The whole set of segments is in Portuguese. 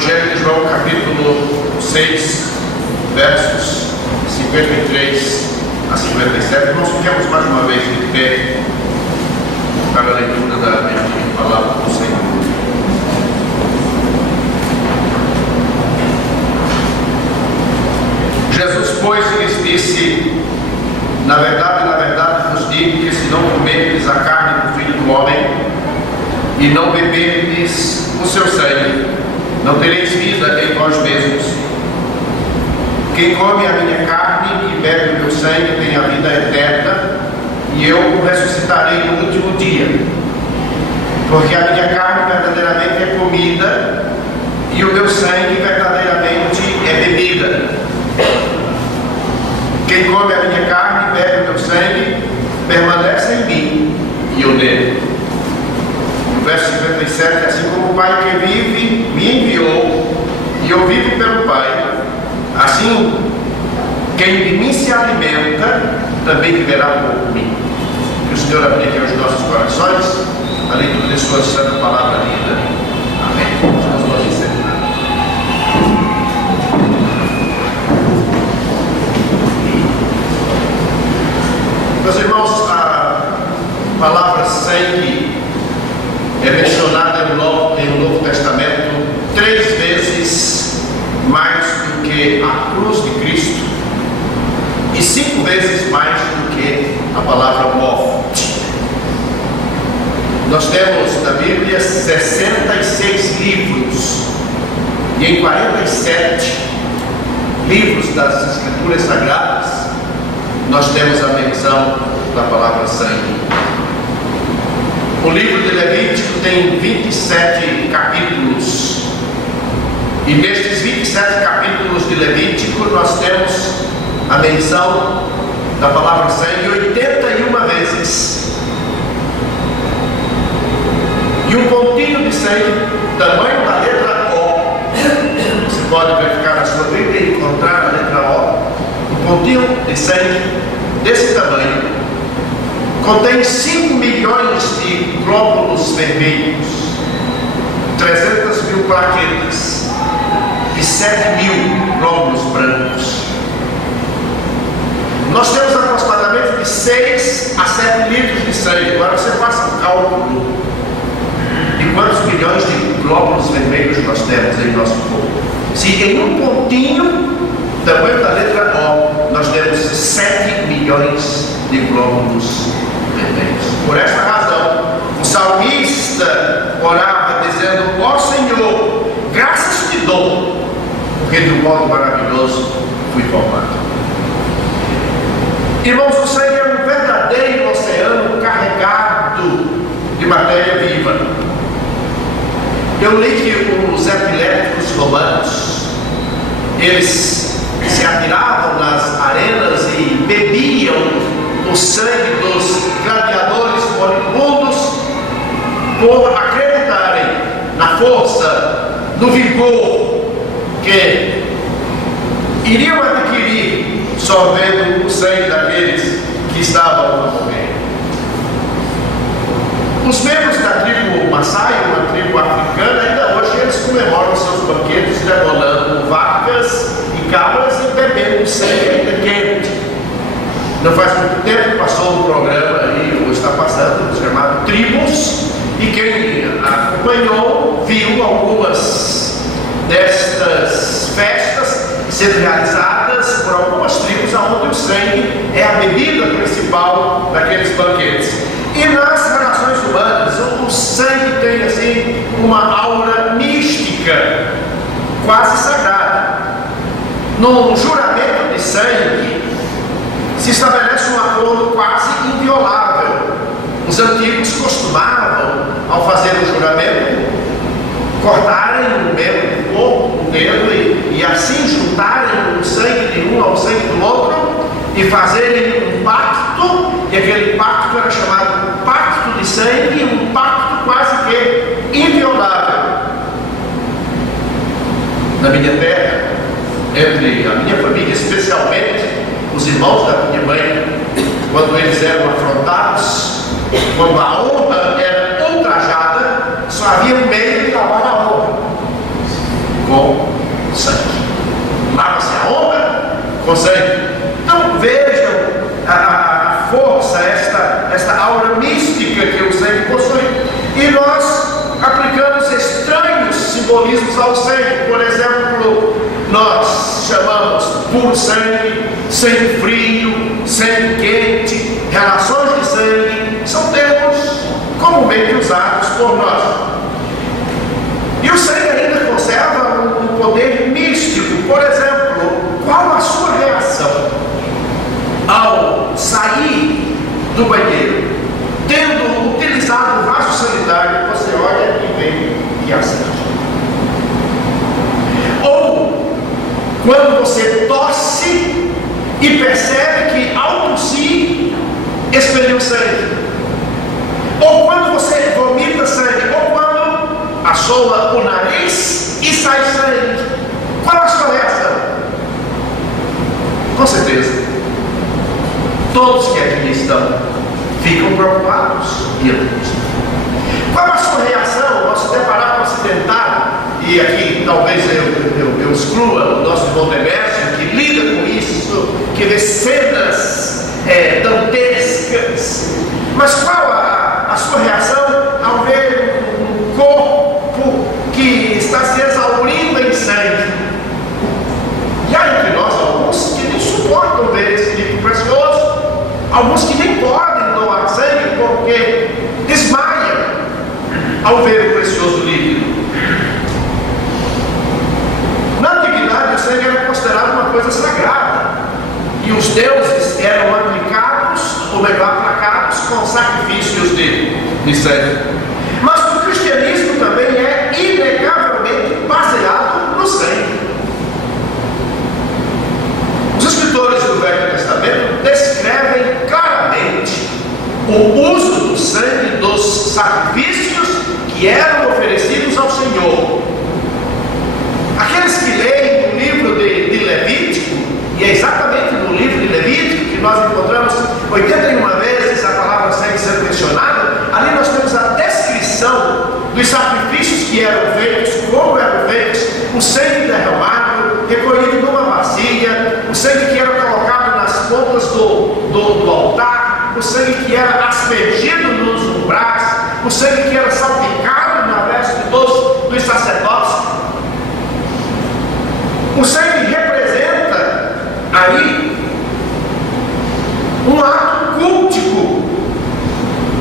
Evangelho de João, capítulo 6, versos 53 a 57. Nós fiquemos mais uma vez de pé para a leitura da bendita palavra do Senhor. Jesus, pois, lhes disse: na verdade vos digo que se não comerdes a carne do Filho do Homem e não beberdes o seu sangue, não tereis vida em vós mesmos. Quem come a minha carne e bebe o meu sangue tem a vida eterna, e eu o ressuscitarei no último dia. Porque a minha carne verdadeiramente é comida, e o meu sangue verdadeiramente é bebida. Quem come a minha carne e bebe o meu sangue permanece em mim e eu nele. No verso 57, assim como o Pai que vive me enviou e eu vivo pelo Pai, assim quem de mim se alimenta também viverá por mim. Que o Senhor aplique aos nossos corações a leitura de sua santa palavra linda. Amém. Vamos encerrar. Meus irmãos, a palavra sangue é mencionada no Novo Testamento 3 vezes mais do que a cruz de Cristo e 5 vezes mais do que a palavra morte. Nós temos na Bíblia 66 livros e em 47 livros das Escrituras Sagradas nós temos a menção da palavra sangue. O livro de Levítico tem 27 capítulos. E nestes 27 capítulos de Levítico nós temos a menção da palavra sangue 81 vezes. E um pontinho de sangue, tamanho da letra O. Você pode verificar na sua Bíblia e encontrar a letra O. Um pontinho de sangue desse tamanho contém 5 milhões de glóbulos vermelhos, 300 mil plaquetas e 7 mil glóbulos brancos. Nós temos aproximadamente de 6 a 7 litros de sangue. Agora você faça um cálculo de quantos milhões de glóbulos vermelhos nós temos em nosso corpo. Se em um pontinho, tamanho da letra O, nós temos 7 milhões de glóbulos vermelhos. Por esta razão, o salmista orava dizendo: ó Senhor, graças te dou, porque de um modo maravilhoso fui formado. Irmãos, o sangue é um verdadeiro oceano carregado de matéria viva. Eu li que os epiléticos romanos, eles se atiravam nas arenas e bebiam o sangue dos gladiadores moribundos por acreditarem na força, no vigor que iriam adquirir sorvendo o sangue daqueles que estavam a morrer. Os membros da tribo Maasai, uma tribo africana, ainda hoje eles comemoram seus banquetes degolando vacas e cabras e bebendo sangue ainda quente. Não faz muito tempo passou um programa aí, ou está passando, chamado Tribos, e quem acompanhou viu algumas destas festas sendo realizadas por algumas tribos onde o sangue é a bebida principal daqueles banquetes. E nas relações humanas, o sangue tem assim uma aura mística, quase sagrada. No juramento de sangue se estabelece um acordo quase inviolável. Os antigos costumavam, ao fazer o juramento, cortarem um membro do corpo, um dedo, e assim juntarem o sangue de um ao sangue do outro e fazerem um pacto, e aquele pacto era chamado pacto de sangue, um pacto quase que inviolável. Na minha terra, entre a minha família, especialmente os irmãos da minha mãe, quando eles eram afrontados, quando a honra era ultrajada, só havia um meio de lavar a honra, com força, esta aura mística que o sangue possui. E nós aplicamos estranhos simbolismos ao sangue. Por exemplo, nós chamamos puro sangue, sangue frio, sangue quente, relações de sangue. São termos comumente usados por nós. E o sangue ainda conserva um poder místico. Por exemplo, qual a sua reação ao sair do banheiro, tendo utilizado o vaso sanitário? Você olha e vê que acende. Ou quando você tosse e percebe que ao tossir expeliu sangue. Ou quando você vomita sangue. Ou quando assoa o nariz e sai sangue. Qual a sua reação? Com certeza, todos que aqui estão ficam preocupados e atentos. Qual a sua reação ao se deparar com um acidentado? E aqui talvez eu exclua o nosso irmão Demércio, que lida com isso, que vê cenas dantescas. Mas qual a sua reação ao ver um corpo que está se exaurindo em sangue? E há entre nós alguns que nem suportam ver esse líquido precioso, alguns que nem podem doar sangue porque desmaiam ao ver o precioso líquido. Na antiguidade, o sangue era considerado uma coisa sagrada e os deuses eram aplicados, ou melhor, aplacados com sacrifícios de sangue. Mas o cristianismo também é inegavelmente baseado no sangue. Os escritores do Velho Testamento descrevem claramente o uso do sangue dos sacrifícios que eram oferecidos ao Senhor. Aqueles que leem o livro de Levítico, e é exatamente no livro de Levítico que nós encontramos 81 vezes a palavra sangue sendo mencionada, ali nós temos a descrição dos sacrifícios que eram feitos, como eram feitos, o sangue derramado, recolhido numa bacia, o sangue que era colocado nas pontas do altar, o sangue que era aspergido nos umbrais, o sangue que era salpicado na veste dos sacerdotes. O sangue representa aí um ato cultico.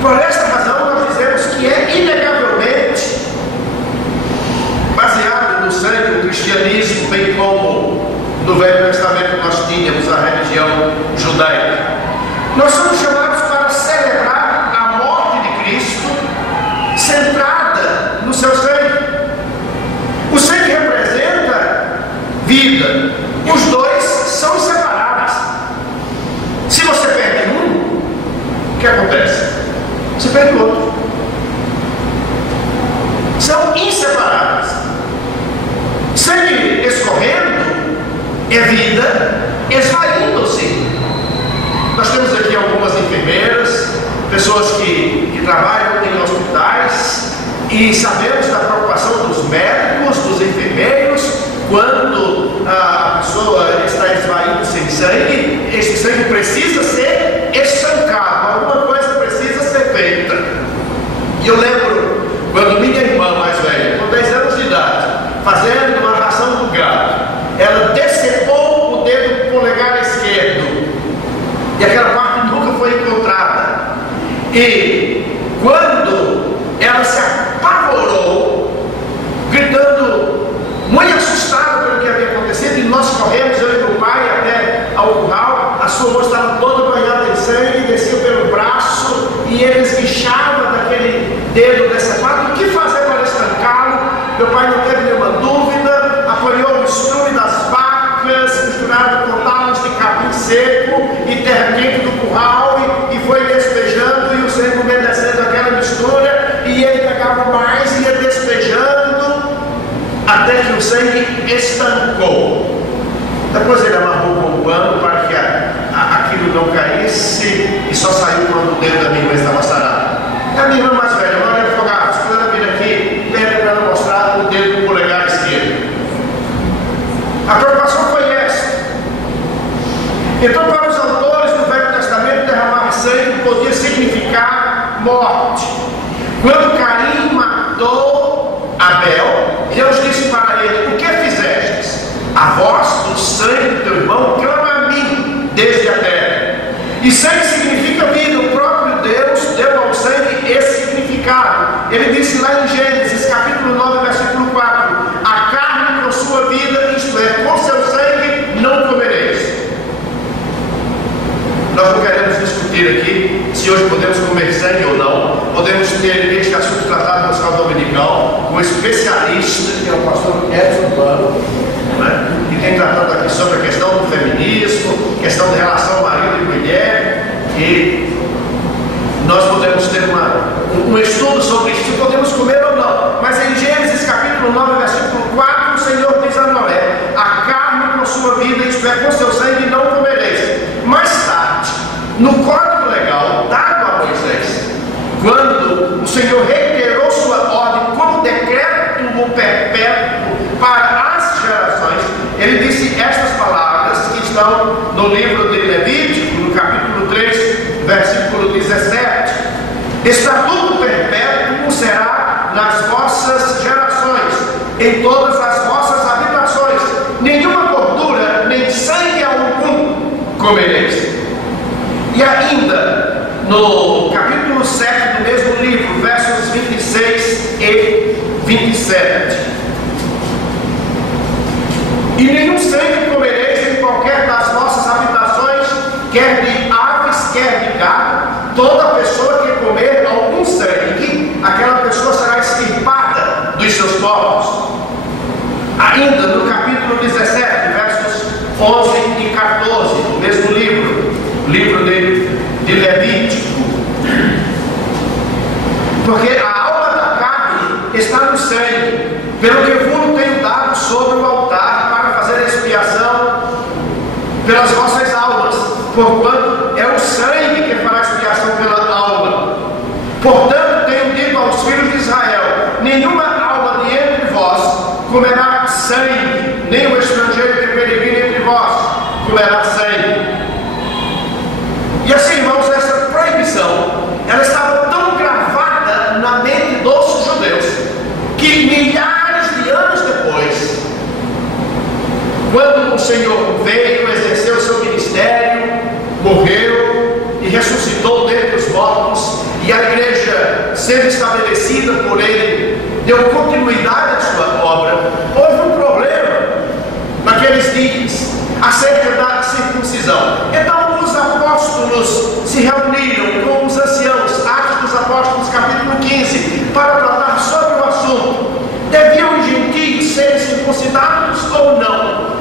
Por esta razão nós dizemos que é inegavelmente baseado no sangue do cristianismo, bem como no Velho Testamento nós tínhamos a religião judaica. Nós somos chamados para celebrar a morte de Cristo centrada no seu sangue. O sangue representa vida. Os dois são inseparáveis. Se você perde um, o que acontece? Você perde o outro. São inseparáveis. Sangue escorrendo é vida esvaindo-se. Nós temos aqui algumas enfermeiras, pessoas que trabalham em hospitais, e sabemos da preocupação dos médicos, dos enfermeiros, quando a pessoa está esvaindo sem sangue. Esse sangue precisa ser estancado, alguma coisa precisa ser feita. E eu lembro quando minha irmã mais velha, com 10 anos de idade, fazendo uma ração do gado, ela decepou o dedo polegar esquerdo e aquela parte nunca foi encontrada. E quando ela se apavorou, gritando, muito assustada pelo que havia acontecido, e nós corremos, eu e meu pai, até ao curral. A sua mão estava toda banhada em sangue, descia pelo braço e ele esguichava daquele dedo decepado. O que fazer para estancá-lo? Meu pai não teve nenhuma dúvida, apoiou o estrume das vacas misturado com talos de capim seco e terra quente do curral e foi despejando, e o sangue umedecendo aquela mistura, e ele pegava mais e ia despejando até que o sangue estancou. Depois ele amarrou com um pano para que aquilo não caísse, e só saiu quando o dedo da minha irmã estava sarado. E a minha irmã mais velha, agora é advogada, se ela vir aqui, pede para ela mostrar o dedo do polegar esquerdo. A preocupação foi essa. Então, para os autores do Velho Testamento, derramar sangue morte. Quando Caim matou Abel, Deus disse para ele: o que fizestes? A voz do sangue do teu irmão clama a mim desde a terra. E sangue significa vida. O próprio Deus deu ao sangue esse significado. Ele disse lá em Gênesis capítulo 9, versículo 4: a carne com sua vida, isto é, com seu sangue não comereis. Nós não queremos discutir aqui se hoje podemos comer sangue ou não. Podemos ter este assunto tratado na escola dominical com um especialista, que é o pastor Edson Urbano, né? Que tem tratado aqui sobre a questão do feminismo, questão da relação marido e mulher, e nós podemos ter um estudo sobre isso, se podemos comer ou não. Mas em Gênesis capítulo 9, versículo 4, o Senhor diz a Noé: a carne com sua vida, isto é, com seu sangue não comereis. Mais tarde, no código legal dado a Moisés, quando o Senhor reiterou sua ordem como decreto perpétuo para as gerações, ele disse estas palavras que estão no livro de Levítico, no capítulo 3, versículo 17: estatuto perpétuo será nas vossas gerações, em todas as vossas habitações, nenhuma gordura, nem sangue algum comereis. E ainda, no capítulo 7 do mesmo livro, versos 26 e 27: e nenhum sangue comereis em qualquer das vossas habitações, quer de aves, quer de gado. Toda pessoa que comer algum sangue, aquela pessoa será extirpada dos seus povos. Ainda no capítulo 17, versos 11 e 14, do mesmo livro de Levítico: porque a alma da carne está no sangue, pelo que vos tenho dado sobre o altar para fazer expiação pelas vossas almas, porquanto é o sangue que fará expiação pela alma. Portanto tenho dito aos filhos de Israel: nenhuma alma de entre vós comerá sangue, nem o estrangeiro que peregrina entre vós comerá sangue. E assim, irmãos, essa proibição, ela estava tão gravada na mente dos judeus, que milhares de anos depois, quando o Senhor veio, exerceu o seu ministério, morreu e ressuscitou dentre os mortos, e a igreja, sendo estabelecida por ele, deu continuidade à sua obra, houve um problema naqueles dias acerca da circuncisão. Então os apóstolos se reuniram com os anciãos, Atos dos Apóstolos capítulo 15, para tratar sobre o assunto: deviam os gentios serem circuncidados ou não?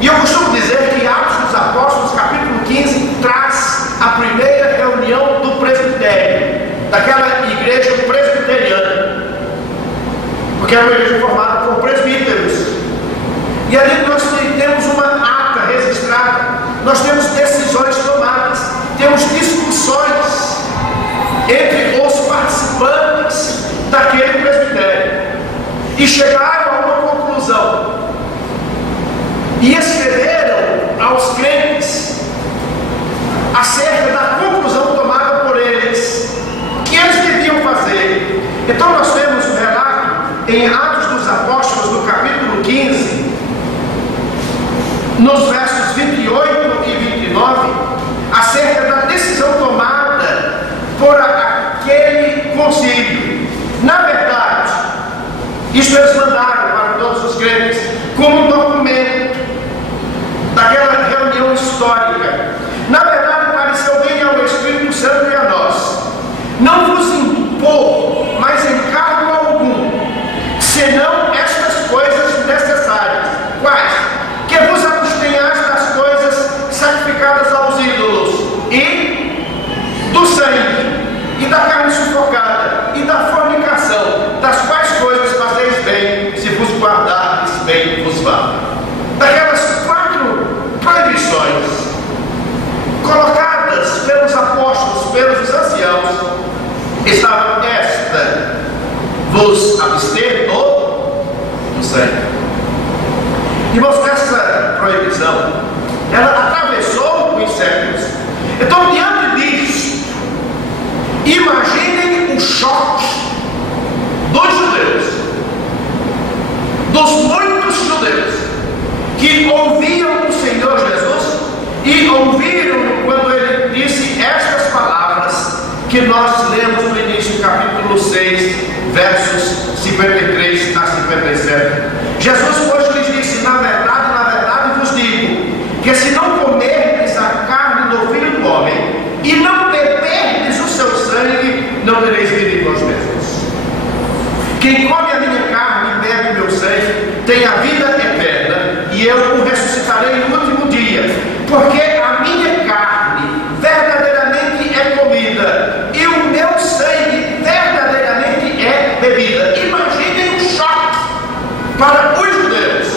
E eu costumo dizer que Atos dos Apóstolos capítulo 15 traz a primeira reunião do presbitério, daquela igreja presbiteriana, porque era uma igreja formada por presbíteros. E ali nós temos uma ata registrada, nós temos decisões tomadas, temos discussões entre os participantes daquele presbitério, e chegaram a uma conclusão, e escreveram aos crentes acerca da conclusão tomada por eles, que eles deviam fazer. Então nós temos um relato em Atos dos Apóstolos, no capítulo 15, nos versos 28 e 29, acerca da decisão tomada por aquele concílio. Na verdade, isso eles mandaram para todos os crentes como um documento daquela reunião histórica. Na verdade, pareceu bem ao Espírito Santo e a nós não vos impor mais encargo algum, senão estas coisas necessárias. Quais? Que vos abstenhais das coisas sacrificadas aos ídolos, e do sangue, e da carne sufocada, e da fornicação, das quais coisas fazeis bem, se vos guardardes bem vos vá. Daquelas 4 proibições colocadas pelos apóstolos, pelos anciãos, estava esta: vos abster do sangue. Irmãos, essa proibição, ela atravessou os séculos. Então, diante disso, imagine que ouviam o Senhor Jesus e ouviram quando ele disse estas palavras que nós lemos no início, capítulo 6, versos 53 a 57. Jesus, pois, lhes disse: na verdade vos digo, que se não comerdes a carne do Filho do Homem e não beberdes o seu sangue, não tereis vida em vós mesmos. Quem come a minha carne e bebe o meu sangue tem a vida eterna, e eu o ressuscitarei no último dia, porque a minha carne verdadeiramente é comida e o meu sangue verdadeiramente é bebida. Imaginem um choque para os judeus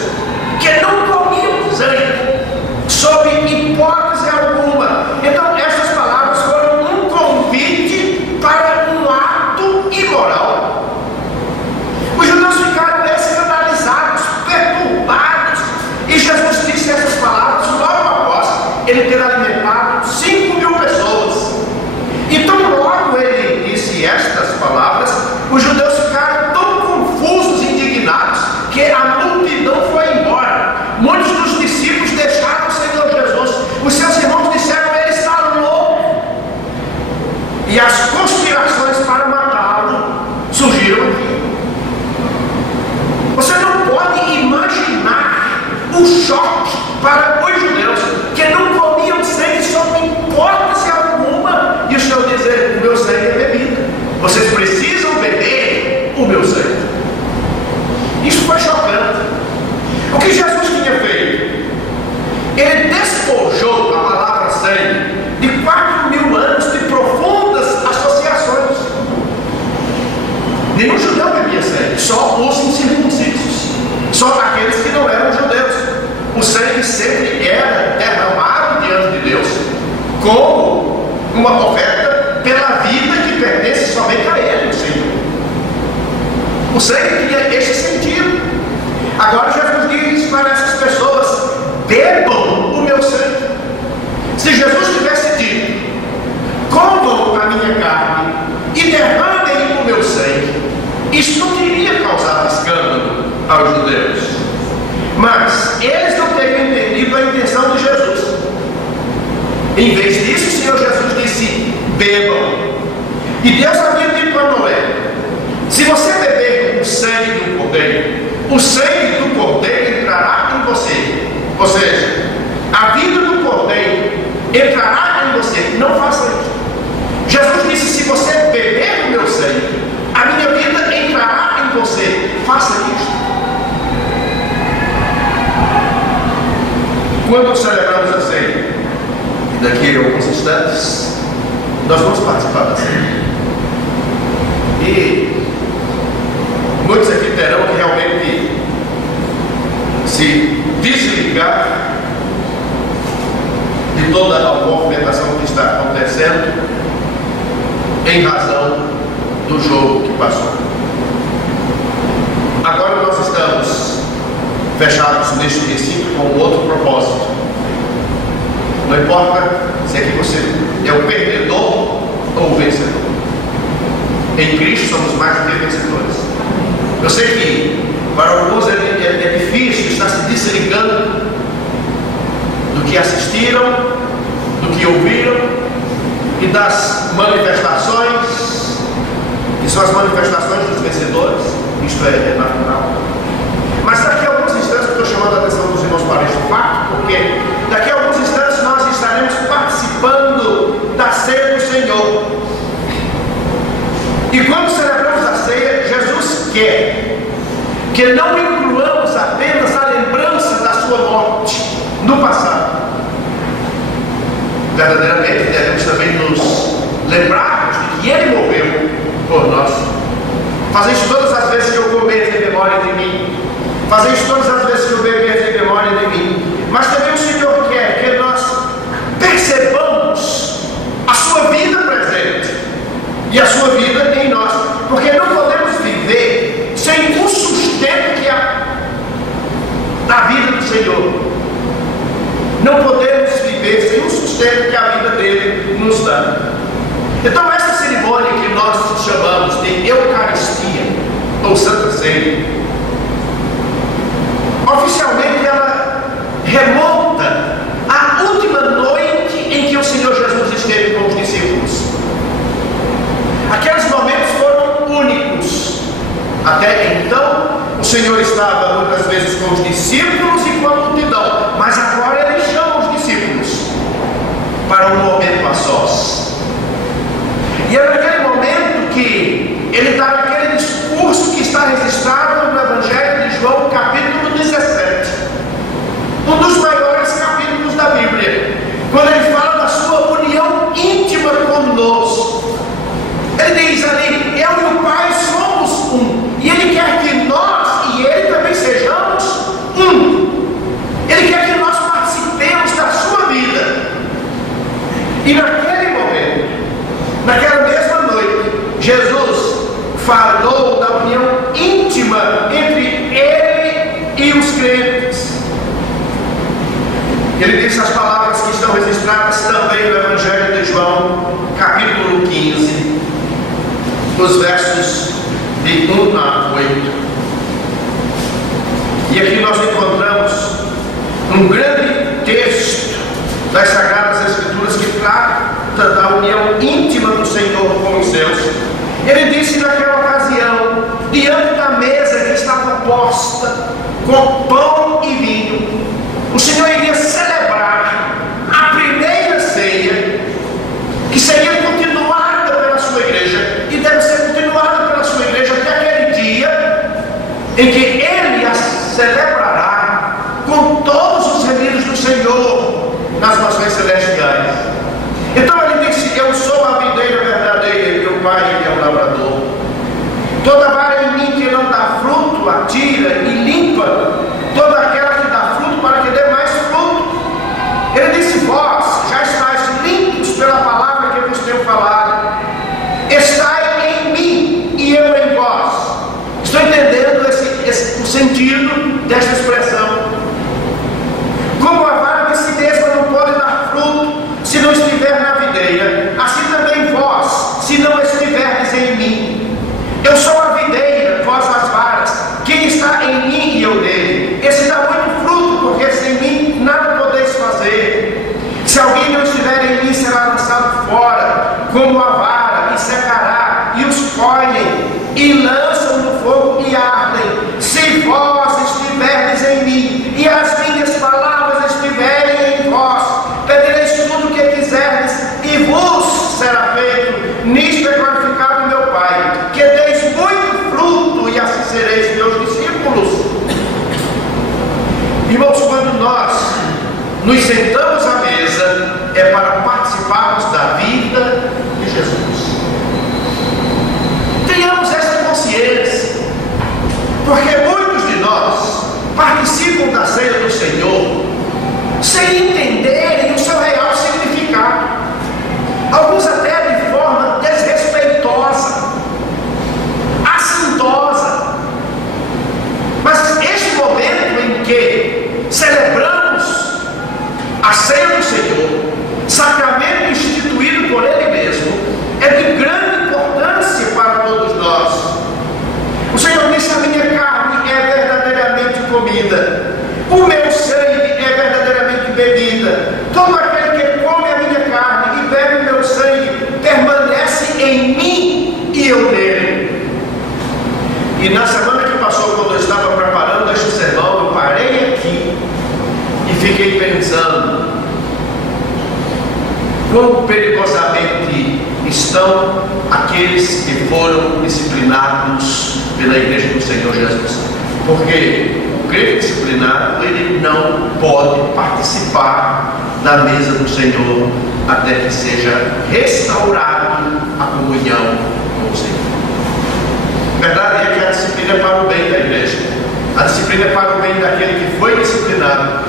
que não comiam sangue sob hipótese alguma. Então essas palavras foram um convite para um ato imoral. Os judeus ficaram escandalizados, perturbados, e Jesus disse essas palavras logo após ele ter alimentado 5.000 pessoas. Então logo ele disse estas palavras, os judeus ficaram tão confusos e indignados que a multidão foi embora. Muitos dos discípulos deixaram o Senhor Jesus. Os seus irmãos disseram: ele está louco. E as conspirações para matá-lo surgiram aqui. Você não pode imaginar o choque para os judeus que não comiam sangue sob hipótese alguma, e o Senhor dizer: o meu sangue é bebida, vocês precisam beber o meu sangue. Isso foi chocante. O que Jesus tinha feito? Ele despojou a palavra sangue de 4.000 anos de profundas associações. Nenhum judeu bebia sangue, só os incircuncisos, só aqueles que não eram judeus. O sangue sempre era derramado diante de Deus como uma oferta pela vida que pertence somente a Ele, o Senhor. O sangue tinha esse sentido. Agora Jesus diz para essas pessoas: bebam o meu sangue. Se Jesus tivesse dito: comam a minha carne e derramem o meu sangue, isso não teria causado escândalo aos judeus. Mas eles não teriam entendido a intenção de Jesus. Em vez disso, o Senhor Jesus disse: bebam. E Deus havia dito a Noé: se você beber o sangue do cordeiro, o sangue do cordeiro entrará em você. Ou seja, a vida do cordeiro entrará em você. Não faça isso. Jesus disse: se você beber o meu sangue, a minha vida entrará em você. Faça isso. Quando celebramos a ceia, e daqui a alguns instantes nós vamos participar da ceia, e muitos aqui terão que realmente se desligar de toda a movimentação que está acontecendo em razão do jogo que passou. Agora nós estamos fechados neste recinto com outro propósito. Não importa se é que você é o perdedor ou o vencedor. Em Cristo somos mais do que vencedores. Eu sei que para alguns é difícil estar se desligando do que assistiram, do que ouviram e das manifestações, que são as manifestações dos vencedores. Isto é natural. Mas daqui a alguns instantes eu estou chamando a atenção dos irmãos para este fato, porque daqui a alguns instantes nós estaremos participando da ceia do Senhor. E quando celebramos a ceia, Jesus quer que não incluamos apenas a lembrança da sua morte no passado. Verdadeiramente devemos também nos lembrarmos de que Ele morreu por nós. Fazer isso todas as vezes que eu comer em memória de mim. Fazer isso todas as vezes que eu beber em memória de mim. Mas também o Senhor quer que nós percebamos a sua vida presente e a sua vida em nós. Porque não podemos viver sem o sustento que há da vida do Senhor. Não podemos viver sem o sustento que a vida dele nos dá. Então essa cerimônia que nós chamamos de Eucaristia ou Santa Ceia, oficialmente ela remonta à última noite em que o Senhor Jesus esteve com os discípulos. Aqueles momentos foram únicos. Até então, o Senhor estava muitas vezes com os discípulos e com a multidão, mas agora Ele chama os discípulos para um momento a sós. E é naquele momento que Ele dá aquele discurso que está registrado no Evangelho de João, capítulo 17, um dos maiores capítulos da Bíblia, quando Ele fala da sua união íntima conosco. Ele diz ali: eu e o Pai somos um, e Ele quer que nós e Ele também sejamos um. Ele quer que nós participemos da sua vida. E naquele momento, naquela mesma noite, Jesus falou da união íntima entre Ele e os crentes. Ele disse as palavras que estão registradas também no Evangelho de João, capítulo 15, os versos de 1 a 8. E aqui nós encontramos um grande texto das Sagradas Escrituras que trata da união íntima do Senhor com os seus. Ele disse naquela ocasião, diante da mesa que estava posta com pão e vinho, o Senhor iria celebrar a primeira ceia, que seria continuada pela sua igreja, e deve ser continuada pela sua igreja até aquele dia em que Ele a celebrará com todos os remidos do Senhor nas nações celestiais. Então Ele disse: eu sou a videira verdadeira e meu Pai é o lavrador. Toda vara em mim que não dá fruto, atira e limpa toda aquela que dá fruto, para que dê mais fruto. Ele disse: vós já estáis limpos pela palavra que eu vos tenho falado. Estai em mim e eu em vós. Estou entendendo o sentido desta expressão. Como a vara de si mesma não pode dar fruto se não estiver na videira, assim também vós, se não estiverdes em mim. Eu sou a videira, vós as varas. Quem está em mim e eu nele, esse dá muito fruto, porque sem mim nada podeis fazer. Se alguém não estiver em mim, será lançado fora, como a vara, e secará, e os colhem, e lançam no fogo e ardem. Se vós estiverdes em mim, e as minhas palavras estiverem em vós, pedireis tudo o que quiserdes, e vos será feito. Nisto é glorificado meu Pai, que deis muito fruto, e assim sereis meus discípulos. Irmãos, quando nós nos sentamos à mesa, é para participarmos da vida de Jesus. Tenhamos esta consciência, porque muitos de nós participam da ceia do Senhor sem entenderem o seu real significado. Alguns até de forma desrespeitosa, assintosa. Mas este momento em que celebramos a ceia do Senhor, sacramento instituído por Ele mesmo, é de grande importância para todos nós. O Senhor disse: a minha carne é verdadeiramente comida, o meu sangue é verdadeiramente bebida. Todo aquele que come a minha carne e bebe o meu sangue permanece em mim e eu nele. E na semana que passou, quando eu estava preparando este sermão, eu parei aqui e fiquei pensando quão perigosamente estão aqueles que foram disciplinados pela Igreja do Senhor Jesus. Porque o crente disciplinado, ele não pode participar da mesa do Senhor até que seja restaurado a comunhão com o Senhor. A verdade é que a disciplina é para o bem da igreja. A disciplina é para o bem daquele que foi disciplinado.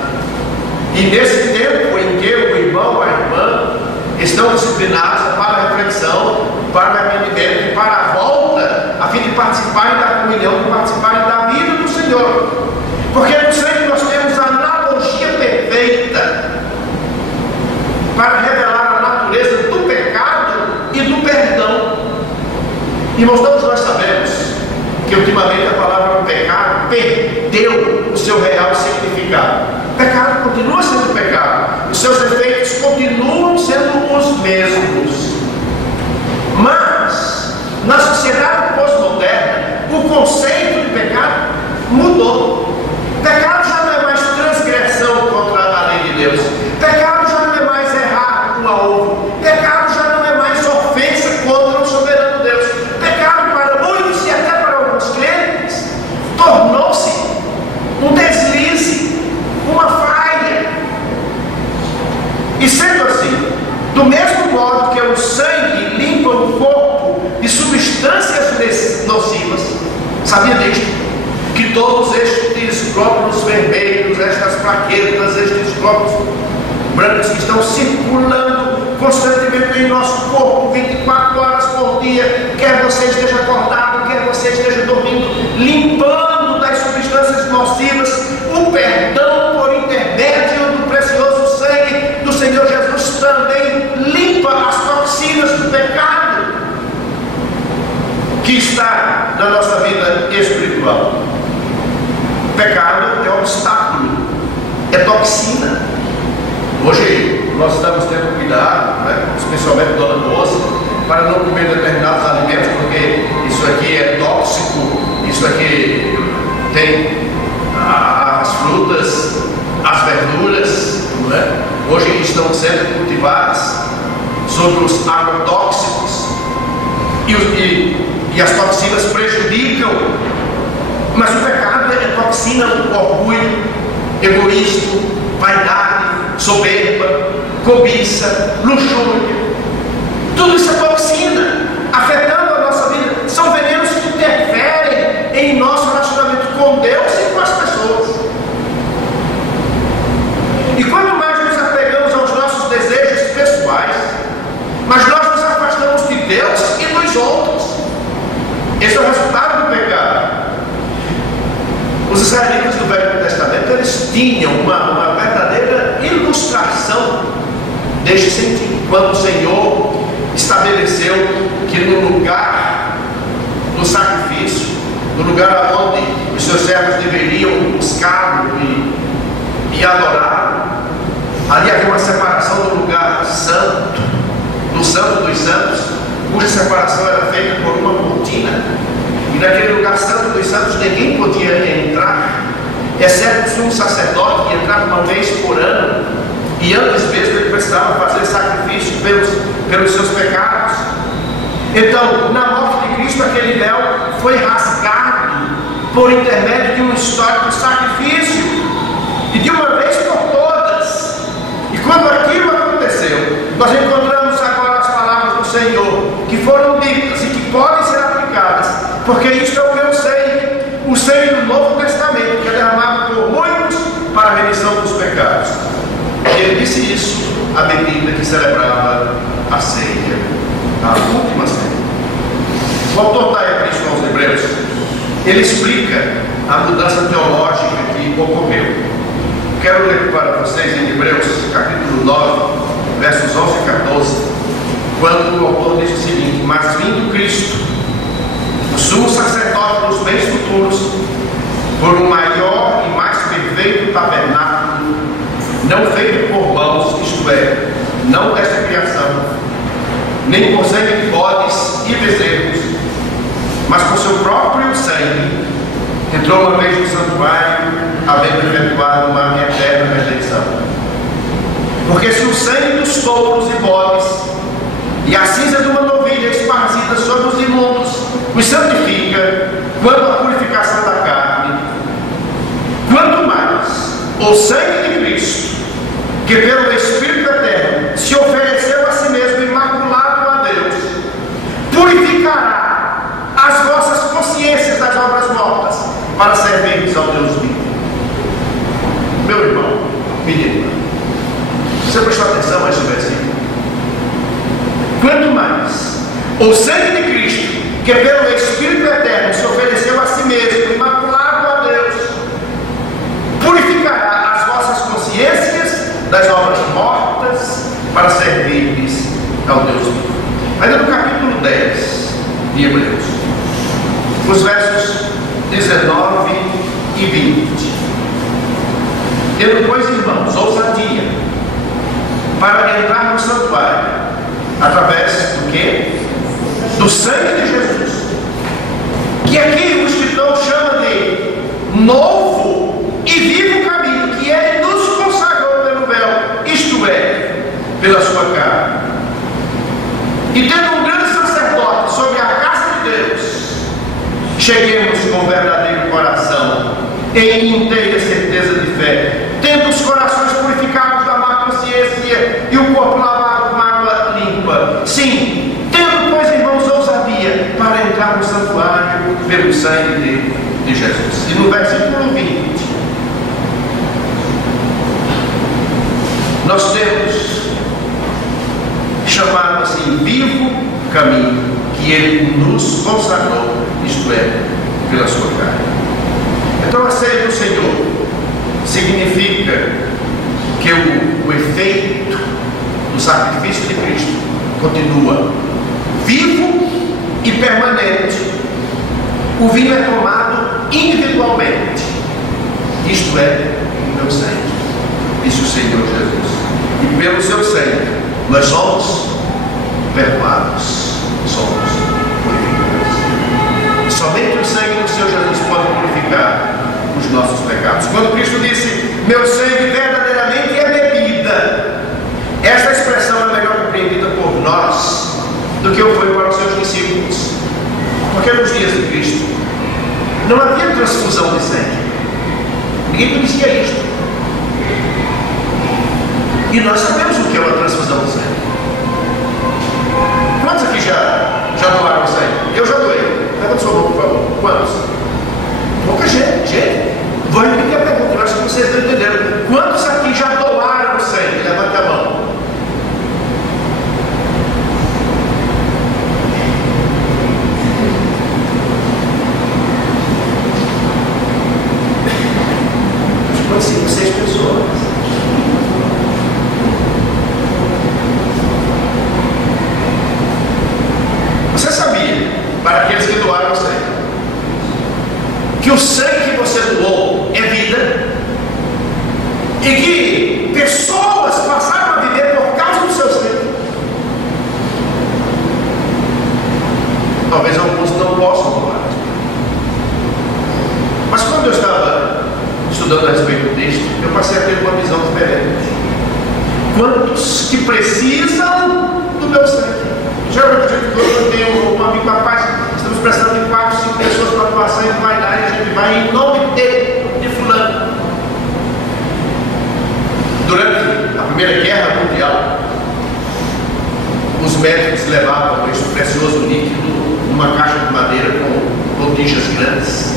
E nesse tempo em que o irmão ou a irmã estão disciplinados para a reflexão, para o arrependimento e para a volta, a fim de participarem da comunhão, de participarem da vida do Senhor. Porque no sangue nós temos a analogia perfeita para revelar a natureza do pecado e do perdão. Irmãos, todos nós sabemos que ultimamente a palavra pecado perdeu o seu real significado. pecado continua sendo pecado, os seus efeitos continuam sendo os mesmos. Mas, na sociedade pós-moderna, o conceito de pecado mudou. Pecado já não é mais transgressão contra a lei de Deus. Pecado já não é mais errar um ao outro. Pecado já não é mais ofensa contra o soberano Deus. Pecado para muitos e até para alguns crentes tornou-se um deslize, uma falha. E sendo assim, do mesmo modo que o sangue limpa o corpo de substâncias nocivas, sabia disto? Que todos estes glóbulos vermelhos, estas plaquetas, estes glóbulos brancos que estão circulando constantemente em nosso corpo, 24 horas por dia, quer você esteja acordado, quer você esteja dormindo, limpando das substâncias nocivas, o perdão por intermédio do precioso sangue do Senhor Jesus também limpa as toxinas do pecado que está na nossa vida espiritual. Pecado é obstáculo, é toxina. Hoje nós estamos tendo cuidado, né, especialmente Dona Moça, para não comer determinados alimentos, porque isso aqui é tóxico, isso aqui tem as frutas, as verduras, não é? Hoje estão sendo cultivadas sobre os agrotóxicos e as toxinas prejudicam. Mas o pecado é toxina do orgulho, egoísmo, vaidade, soberba, cobiça, luxúria. Tudo isso é toxina, afetando a nossa vida. São venenos que interferem em nosso relacionamento com Deus e com as pessoas. E quanto mais nos apegamos aos nossos desejos pessoais, mas nós nos afastamos de Deus e dos outros. Esse é o resultado do pecado. Os israelitas do Velho Testamento, eles tinham uma verdadeira ilustração deste sentido, quando o Senhor estabeleceu que no lugar do sacrifício, no lugar onde os seus servos deveriam buscá-lo e adorá-lo, ali havia uma separação do lugar santo, do santo dos santos, cuja separação era feita por uma cortina. E naquele lugar santo dos santos ninguém podia entrar, exceto o sumo sacerdote, que entrava uma vez por ano, e antes mesmo ele precisava fazer sacrifício pelos seus pecados. Então, na morte de Cristo, aquele véu foi rasgado por intermédio de um histórico sacrifício, e de uma vez por todas. E quando aquilo aconteceu, nós encontramos agora as palavras do Senhor, que foram ditas e que podem ser aplicadas, porque isto é o meu sangue, o sangue do Novo Testamento, que é derramado por muitos para a remissão dos pecados. E ele disse isso à medida que celebrava a ceia, a última ceia. O autor da Epístola aos Hebreus, ele explica a mudança teológica que ocorreu. Quero ler para vocês em Hebreus, capítulo 9, versos 11 e 14, quando o autor diz o seguinte: mas vindo Cristo, o sumo sacerdote dos bens futuros, por um maior e mais perfeito tabernáculo, não feito por mãos, isto é, não desta criação, nem por sangue de bodes e bezerros, mas por seu próprio sangue, entrou uma vez no santuário, havendo efetuado uma eterna redenção. Porque se o sangue dos touros e bodes e a cinza de uma novilha esparzida sobre os imundos os santifica quanto à purificação da carne, quanto mais o sangue de Cristo, que pelo Espírito Eterno se ofereceu a si mesmo imaculado a Deus, purificará as vossas consciências das obras mortas para servirmos ao Deus vivo. Meu irmão, menino, você prestou atenção a esse versículo? Quanto mais o sangue de Cristo, que pelo Espírito Eterno se ofereceu a si mesmo imaculado a Deus, purificará as vossas consciências das obras mortas para servir-lhes ao Deus vivo. Ainda no capítulo 10 de Hebreus, os versos 19 e 20, Tendo, pois, irmãos, ousadia para entrar no santuário, através do quê? Do sangue de Jesus, que aqui o escritor chama de novo e vivo caminho, que ele nos consagrou pelo véu, isto é, pela sua carne. E tendo um grande sacerdote sobre a casa de Deus, cheguemos com verdadeiro coração, em inteira certeza de fé, tendo os corações purificados da má consciência e o corpo lavado com água limpa. Sim, tendo, pois, irmãos, ousadia para entrar no santuário pelo sangue de Jesus. E no versículo 20, nós temos chamado assim, vivo caminho, que ele nos consagrou, isto é, pela sua carne. Então a ceia do Senhor significa que o efeito do sacrifício de Cristo continua vivo e permanente. O vinho é tomado individualmente, isto é, o meu sangue, disse o Senhor Jesus. E pelo seu sangue nós somos perdoados, somos purificados. Somente o sangue do Senhor Jesus pode purificar os nossos pecados. Quando Cristo disse, meu sangue verdadeiramente é bebida, esta expressão é melhor compreendida por nós do que o foi para os seus discípulos. Porque nos dias de Cristo não havia transfusão de sangue. Ninguém conhecia isto. E nós sabemos o que é uma transfusão de sangue. Quantos aqui já doaram sangue? Eu já doei. Levanta sua mão, por favor. Quantos? Pouca gente. Vou repetir a pergunta, eu acho que vocês não entenderam. Quantos aqui já doaram sangue? Levanta a mão. Pode ser 6 pessoas. Você sabia, para aqueles que doaram sangue, que o sangue que você doou é vida, e que pessoas passaram a viver por causa do seu sangue? Talvez alguns não possam doar, mas quando eu estava estudando a respeito disso, eu passei a ter uma visão diferente. Quantos que precisam do meu sangue? Geralmente eu tenho um amigo, rapaz, estamos precisando de 4, 5 pessoas para doar sangue, vai lá e a gente vai em nome de fulano. Durante a Primeira Guerra Mundial, os médicos levavam este precioso líquido numa caixa de madeira com botijas grandes.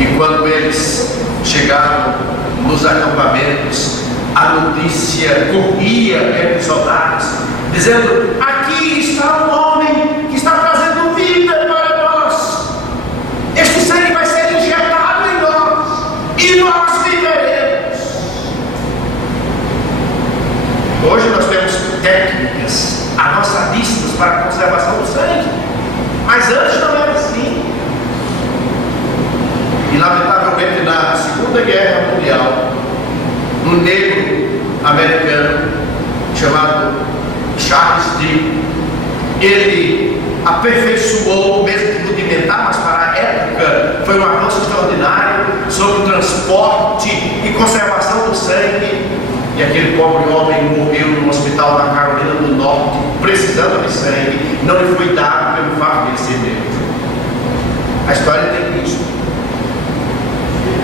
E quando eles chegaram nos acampamentos, a notícia corria entre os soldados, dizendo, aqui está um homem que está trazendo vida para nós. Este sangue vai ser injetado em nós e nós viveremos. Hoje nós temos técnicas avançadíssimas para a conservação do sangue, mas antes não era assim. E lamentavelmente na Segunda Guerra Mundial, um negro americano chamado Charles Dee, ele aperfeiçoou, mesmo que rudimentar, mas para a época foi um avanço extraordinário sobre o transporte e conservação do sangue. E aquele pobre homem morreu no hospital da Carolina do Norte, precisando de sangue, não lhe foi dado pelo fato de ele ser negro. A história tem isso.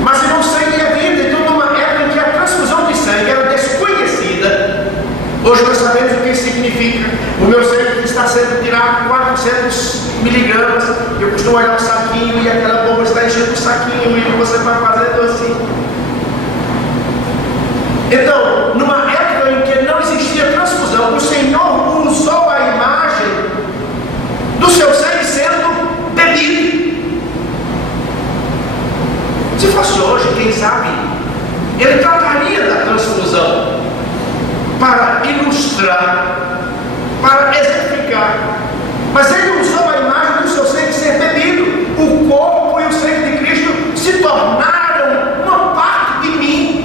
Mas se não sangue é vida, então numa época em que a transfusão de sangue era desconhecida, hoje nós sabemos o que isso significa. O meu sangue está sendo tirado 400 miligramas, eu costumo olhar o saquinho e aquela bomba está enchendo o saquinho e você vai fazendo assim. Então, numa época em que não existia transfusão, o Senhor usou a imagem do seu sangue sendo bebido. Se fosse hoje, quem sabe, ele trataria da transfusão para ilustrar, para exemplificar. Mas ele usou a imagem do seu sangue ser bebido. O corpo e o sangue de Cristo se tornaram uma parte de mim.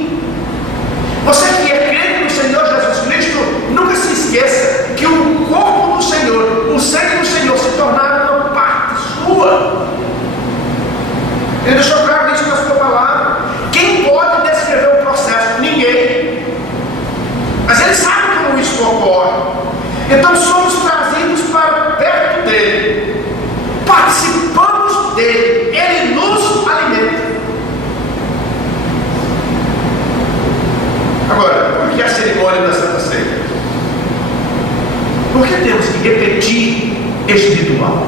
este ritual?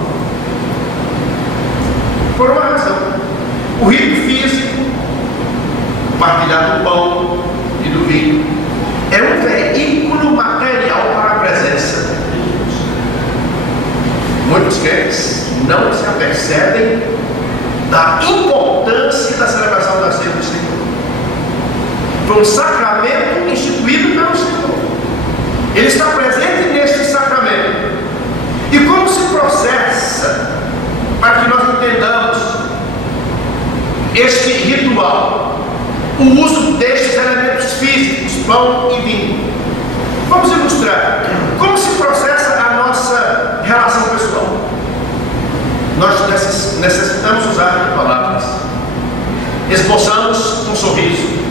Por uma razão. O rito físico, partilhar do pão e do vinho, é um veículo material para a presença de Deus. Muitos crentes não se apercebem da importância da celebração da ceia do Senhor. Foi um sacramento instituído pelo Senhor. Ele está presente neste sacramento. E como se processa para que nós entendamos este ritual, o uso destes elementos físicos, pão e vinho? Vamos ilustrar como se processa a nossa relação pessoal. Nós necessitamos usar palavras. Esboçamos um sorriso.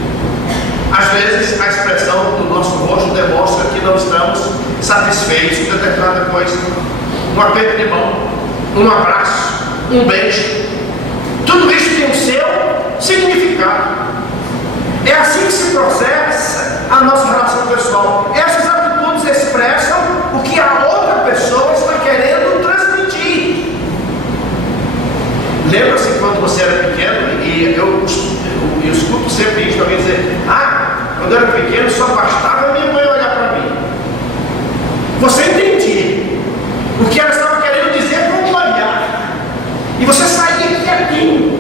Às vezes a expressão do nosso rosto demonstra que não estamos satisfeitos com determinada coisa. Um aperto de mão, um abraço, um beijo, tudo isso tem o seu significado. É assim que se processa a nossa relação pessoal. Essas atitudes expressam o que a outra pessoa está querendo transmitir. Lembra-se quando você era pequeno, e eu escuto sempre isso, alguém dizer: quando eu era pequeno só bastava minha mãe olhar para mim. Você entendia o que ela estava querendo dizer com o olhar, e você saía quietinho.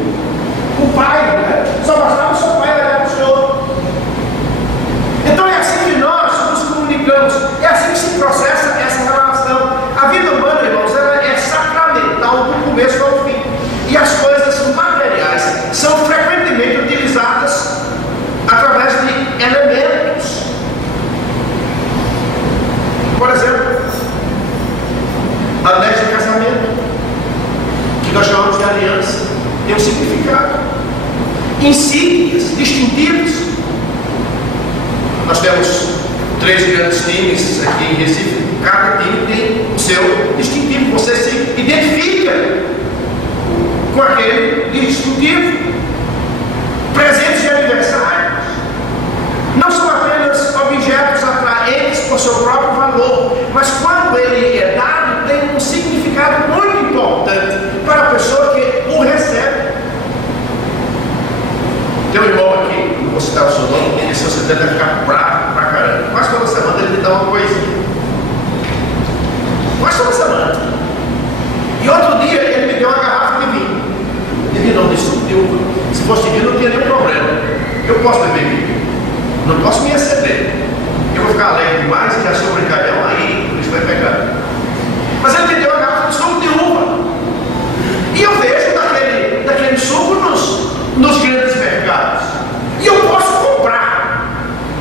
O pai, né? Só bastava o seu pai olhar para o senhor. Então é assim que nós nos comunicamos, é assim que se processa essa relação. A vida humana, irmãos, ela é sacramental do começo ao fim. E as coisas materiais são frequentemente utilizadas através de elementos. Por exemplo, anéis de casamento, que nós chamamos de aliança, tem um significado. Insígnias, distintivos. Nós temos 3 grandes times aqui em Recife. Cada time tem o seu distintivo. Você se identifica com aquele distintivo. Presentes de aniversário não são apenas objetos atraentes por seu próprio valor, mas quando ele é dado, tem um significado muito importante para a pessoa que o recebe. Tem um irmão aqui, não vou citar o seu nome, porque se você deve ficar bravo pra caramba. Quase toda semana ele me dá uma coisinha. Quase toda semana. E outro dia ele me deu uma garrafa de vinho. De vinho não, de suco de uva. Se fosse de vinho não tinha nenhum problema. Eu posso beber vinho. Não posso me exceder. Eu vou ficar alegre demais e já sou brincalhão, aí isso vai pegar. Mas ele me deu uma garrafa de suco de uva. E eu vejo daquele suco nos grandes mercados. E eu posso comprar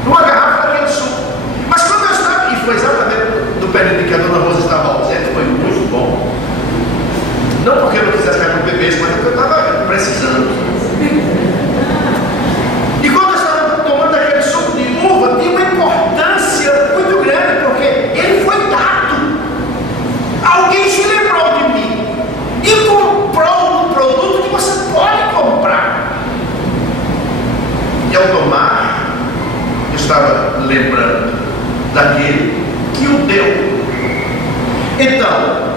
uma garrafa daquele suco. Mas quando eu estava, e foi exatamente do período em que a dona Rosa estava ausente, foi muito bom. Não porque eu não quisesse que ela bebesse, mas porque eu estava precisando. E quando eu estava tomando aquele suco de uva, tinha uma importância muito grande, porque ele foi dado. Alguém se lembrou de mim e comprou um produto que você pode comprar. E ao tomar, eu estava lembrando daquele que o deu. Então,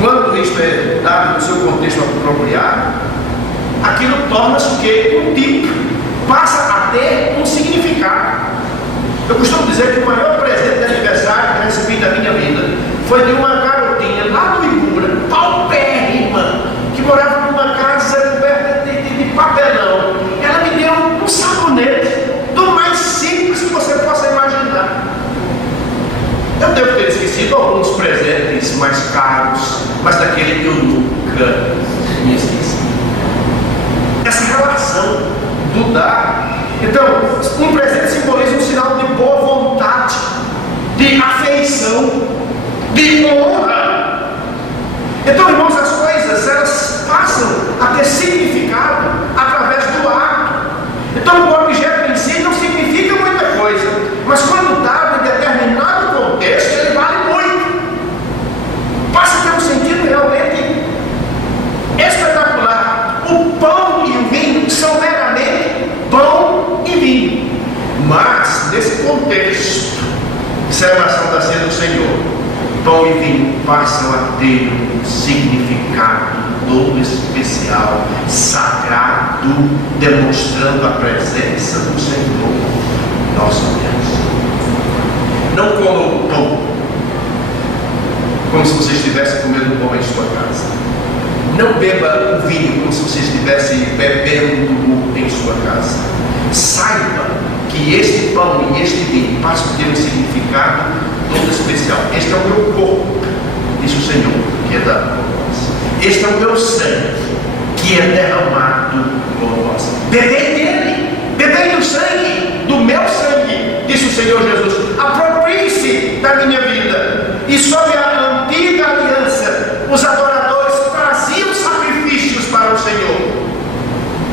quando isto é dado no seu contexto apropriado, aquilo torna-se o quê? Um tipo, passa a ter um significado. Eu costumo dizer que o maior presente de aniversário que eu recebi da minha vida foi de uma garotinha lá do Ibura, paupérrima, que morava numa casa coberta de papelão. Ela me deu um sabonete do mais simples que você possa imaginar. Eu devo ter esquecido alguns presentes mais caros, mas daquele eu nunca me esqueci. Essa relação do dar. Então, um presente simboliza um sinal de boa vontade, de afeição, de honra. Então, irmãos, as coisas, elas passam a ter significado através do ato. Então, o objeto em si não significa muita coisa, mas quando dado em determinado contexto, ele vale muito. Passa a ter um sentido realmente espetacular. O pão e o vinho são meramente pão e vinho. Mas, nesse contexto de celebração da ceia do Senhor, pão e vinho passam a ter um significado todo especial, sagrado, demonstrando a presença do Senhor, nosso Deus. Não coma o pão como se você estivesse comendo pão em sua casa. Não beba o vinho como se você estivesse bebendo em sua casa. Saiba que este pão e este vinho passam a ter um significado todo especial. Este é o meu corpo, diz o Senhor, que é dado por nós. Este é o meu sangue, que é derramado por nós. Bebei dele, bebei do sangue, do meu sangue, disse o Senhor Jesus. Aproprie-se da minha vida. E sob a antiga aliança, os adoradores traziam sacrifícios para o Senhor.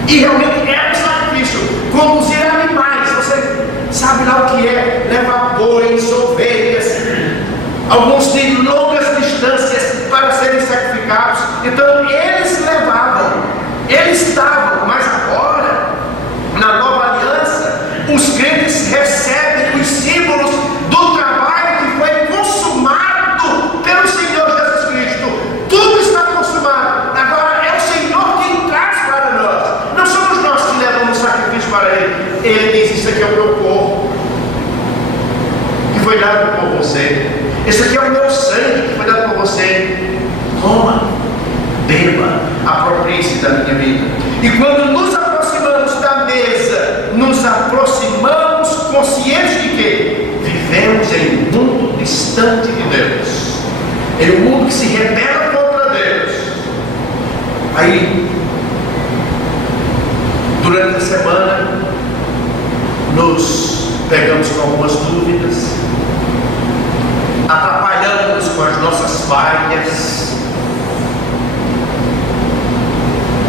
E realmente era um sacrifício. Conduzir animais, você sabe lá o que é? Levar bois, ovelhas, alguns de longas distâncias para serem sacrificados. Então eles levavam, eles estavam, mas agora, na nova aliança, os crentes recebem os símbolos do trabalho que foi consumado pelo Senhor Jesus Cristo. Tudo está consumado. Agora é o Senhor quem traz para nós. Não somos nós que levamos o sacrifício para Ele. Ele diz: isso aqui é o meu corpo, que foi dado por você. Esse aqui é o meu sangue, que foi dado por você. Coma, beba, aproprie-se da minha vida. E quando nos aproximamos da mesa, nos aproximamos conscientes de que vivemos em um mundo distante de Deus, em um mundo que se rebela contra Deus. Aí, durante a semana, nos pegamos com algumas dúvidas, atrapalhamos com as nossas falhas,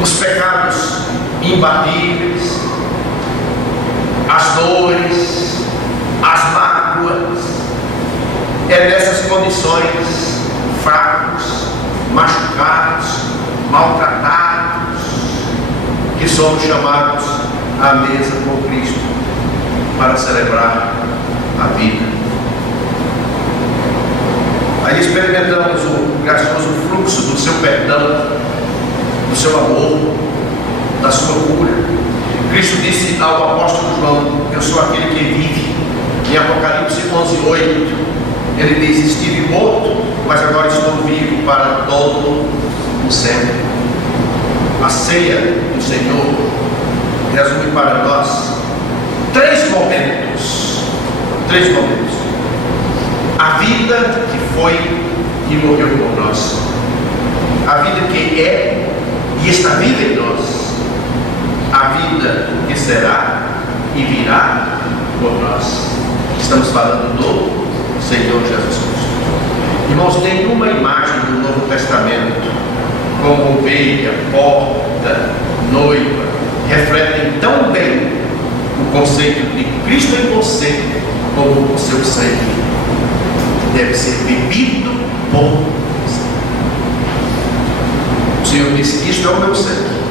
os pecados imbatíveis, as dores, as mágoas. É nessas condições, fracos, machucados, maltratados, que somos chamados à mesa com Cristo para celebrar a vida. Aí experimentamos o gracioso fluxo do seu perdão, do seu amor, da sua cura. Cristo disse ao apóstolo João: eu sou aquele que vive. Em Apocalipse 11:8, ele diz: estive morto, mas agora estou vivo para todo o sempre. A ceia do Senhor resume para nós três momentos. A vida que foi e morreu por nós, a vida que é e está viva em nós, a vida que será e virá por nós. Estamos falando do Senhor Jesus Cristo. Irmãos, nenhuma imagem do Novo Testamento, como ovelha, porta, noiva, refletem tão bem o conceito de Cristo em você como o seu sangue deve ser bebido por você. O Senhor disse: isto é o meu sangue,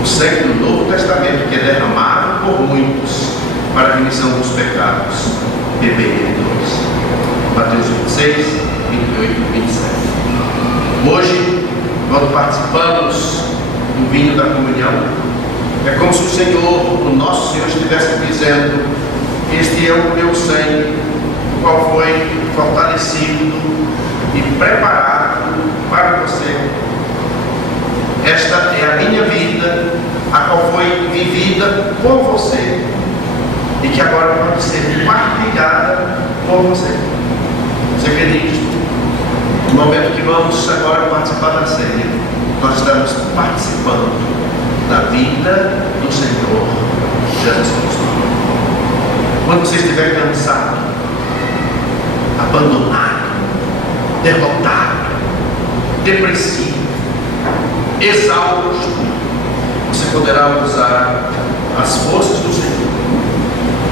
o sangue do Novo Testamento, que é derramado por muitos para a remissão dos pecados. Bebei de todos. Mateus 26, 28 e 27. Hoje, quando participamos do vinho da comunhão, é como se o Senhor, o nosso Senhor, estivesse dizendo: este é o meu sangue, o qual foi fortalecido e preparado para você. Esta é a minha vida, a qual foi vivida por você e que agora pode ser partilhada por você. Você acredita? No momento que vamos agora participar da ceia, nós estamos participando da vida do Senhor Jesus Cristo. Quando você estiver cansado, abandonado, derrotado, depressivo, exausto, você poderá usar as forças do Senhor.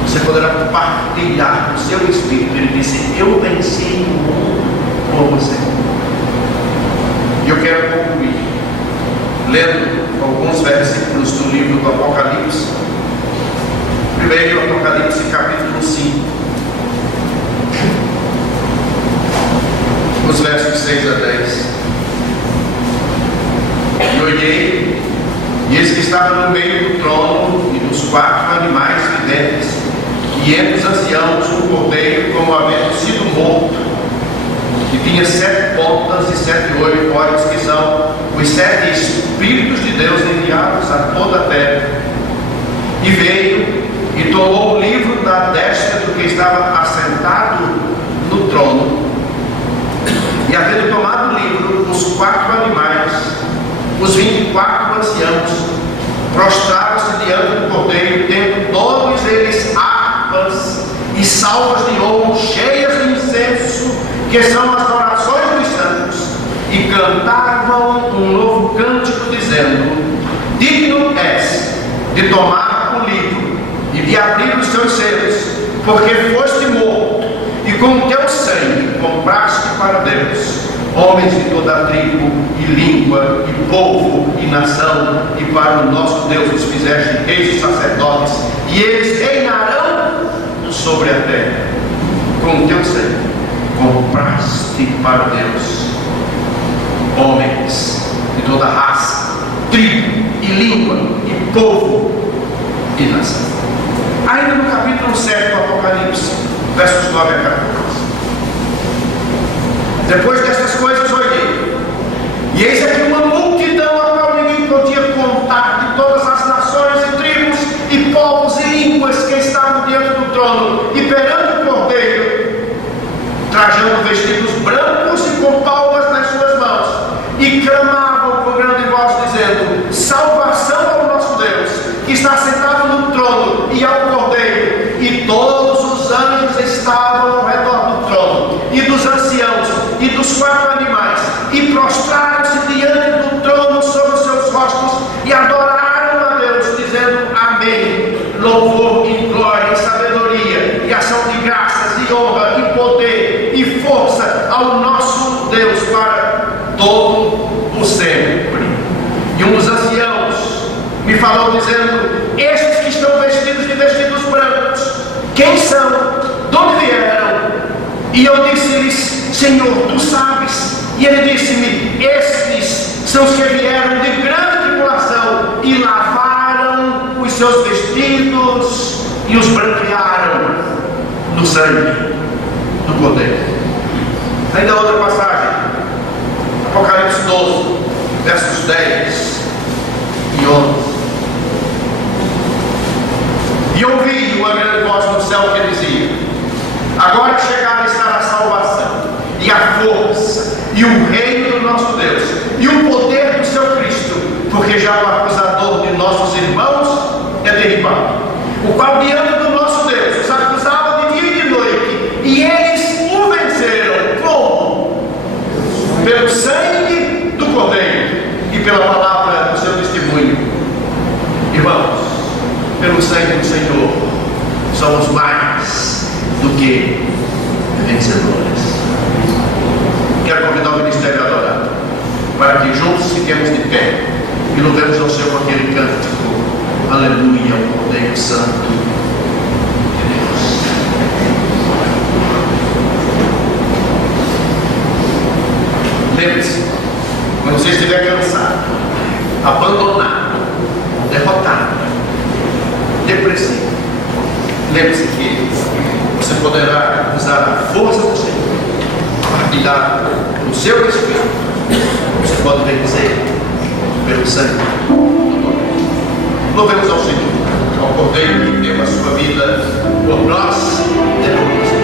Você poderá partilhar do seu espírito. Ele disse: eu venci o mundo por você. E eu quero concluir lendo alguns versículos do livro do Apocalipse. Primeiro, Apocalipse capítulo 5. os versos 6 a 10. E olhei, e eis que estava no meio do trono e dos 4 animais viventes, e entre os anciãos um cordeiro como havendo sido morto, que tinha 7 pontas e 7 olhos, que são os 7 Espíritos de Deus enviados a toda a terra. E veio e tomou o livro da destra do que estava assentado no trono. E havendo tomado o livro, os 4 animais, os 24 anciãos, prostraram-se diante do cordeiro, tendo todos eles harpas e salvas de ouro cheias de incenso, que são as orações dos santos, e cantavam um novo cântico, dizendo: digno és de tomar o livro e de abrir os seus selos, porque foste morto, e com o teu sangue compraste para Deus homens de toda a tribo e língua e povo e nação, e para o nosso Deus os fizeste reis e sacerdotes, e eles reinarão sobre a terra. Com o teu sangue compraste para Deus homens de toda raça, tribo e língua e povo e nação. Ainda no capítulo 7 do Apocalipse, versos 9 a 14. Depois destas coisas olhei, e eis aqui uma multidão a qual ninguém podia contar, de todas as nações e tribos e povos e línguas, que estavam diante do trono e perante o cordeiro, trajando vestidos brancos e com palmas nas suas mãos, e clamavam com grande voz, dizendo: salvação ao nosso Deus, que está sentado no trono, e ao cordeiro. E todos os anjos estavam ao redor do trono e dos anciãos e dos 4 animais, e prostraram-se diante do trono sobre os seus rostos, e adoraram a Deus, dizendo: amém. Louvor e glória e sabedoria e ação de graças e honra e poder e força ao nosso Deus para todo o sempre. E um dos anciãos me falou, dizendo: estes que estão vestidos de vestidos brancos, quem são? De onde vieram? E eu disse-lhes: Senhor, tu sabes. E ele disse-me: estes são os que vieram de grande tribulação e lavaram os seus vestidos e os branquearam no sangue do cordeiro. Ainda outra passagem, Apocalipse 12, versos 10 e 11. E ouvi uma grande voz no céu que dizia: agora chegada está a salvação, e a força, e o reino do nosso Deus, e o poder do seu Cristo, porque já o acusador de nossos irmãos é derribado, o qual diante do nosso Deus os acusava de dia e de noite, e eles o venceram. Como? Pelo sangue do cordeiro e pela palavra do seu testemunho. Irmãos, pelo sangue do Senhor somos mais do que vencedores. Quero convidar o ministério a adorar, para que juntos fiquemos de pé e louvemos ao Senhor com aquele cântico: aleluia, ao Cordeiro Santo de Deus. Lembre-se, quando você estiver cansado, abandonado, derrotado, depressivo, lembre-se que você poderá usar a força do Senhor, partilhar o seu espírito. Você pode vencer pelo sangue do Cordeiro. Louvemos ao Senhor, ao Cordeiro que deu a sua vida por nós, depois de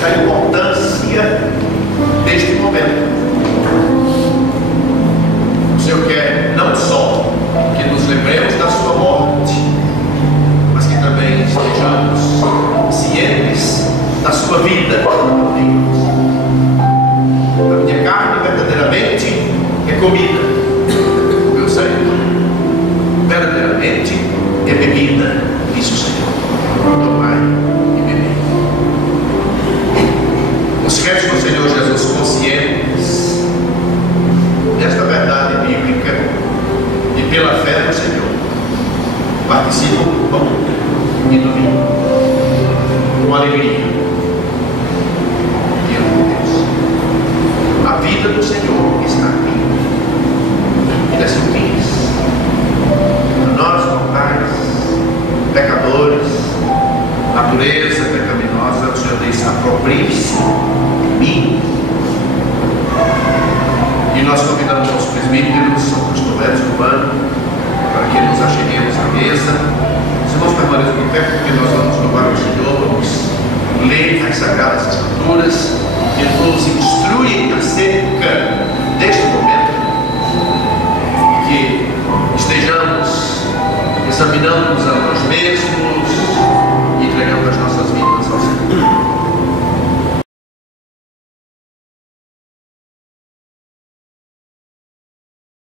conscientes da importância deste momento. O Senhor quer não só que nos lembremos da sua morte, mas que também estejamos cientes da sua vida. A minha carne verdadeiramente é comida, o meu sangue verdadeiramente é bebida, disse o Senhor. Tomai e bebei. Os crentes do Senhor Jesus, conscientes desta verdade bíblica e pela fé no Senhor, participam do pão e do vinho com alegria diante de Deus. A vida do Senhor está aqui e das filhas. Nós, mortais, pecadores, natureza pecaminosa, o Senhor diz: aproprie-se de mim. E nós convidamos os presbíteros, São Cristoveros Urbano, para que nos acheguemos à mesa. Os irmãos permaneçam de pé, porque nós vamos louvar o Senhor, vamos ler as Sagradas Escrituras, que nos instruem acerca deste momento, que estejamos examinando